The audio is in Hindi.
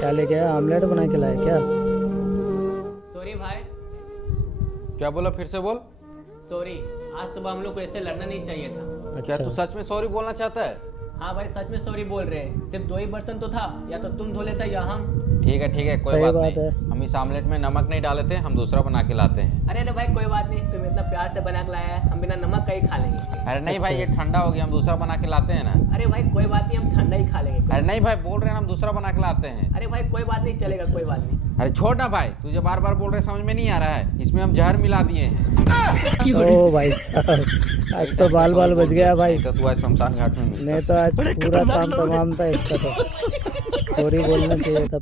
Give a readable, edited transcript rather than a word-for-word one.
क्या लेके आया? आमलेट बना के लाया क्या? सॉरी भाई। क्या बोला? फिर से बोल। सॉरी, आज सुबह हम लोग को ऐसे लड़ना नहीं चाहिए था। क्या अच्छा। तू सच में सॉरी बोलना चाहता है? हाँ भाई, सच में सॉरी बोल रहे हैं। सिर्फ 2 ही बर्तन तो था, या तो तुम धो लेता या हम। ठीक है, कोई सही बात बात नहीं। है। हम इस आमलेट में नमक नहीं डाले थे, हम दूसरा बना के लाते हैं। अरे भाई कोई बात नहीं, तुम इतना प्यार से बना के लाया है, हम बिना नमक का ही खा लेंगे। अरे नहीं भाई, ये ठंडा हो गया, हम दूसरा बना के लाते हैं ना। अरे भाई कोई बात नहीं, हम ठंडा ही खा लेंगे। अरे नहीं भाई, बोल रहे हैं हम दूसरा बना के लाते हैं। अरे भाई कोई बात नहीं, चलेगा, कोई बात नहीं। अरे छोड़ ना भाई, तुझे बार बार बोल रहे समझ में नहीं आ रहा है, इसमें हम जहर मिला दिए हैं। ओ भाई साहब, आज तो बाल बाल बच गया भाई। तो तू आज शमशान घाट में मिलता। नहीं तो आज पूरा काम तमाम था इसका तो। सॉरी बोलना चाहिए था।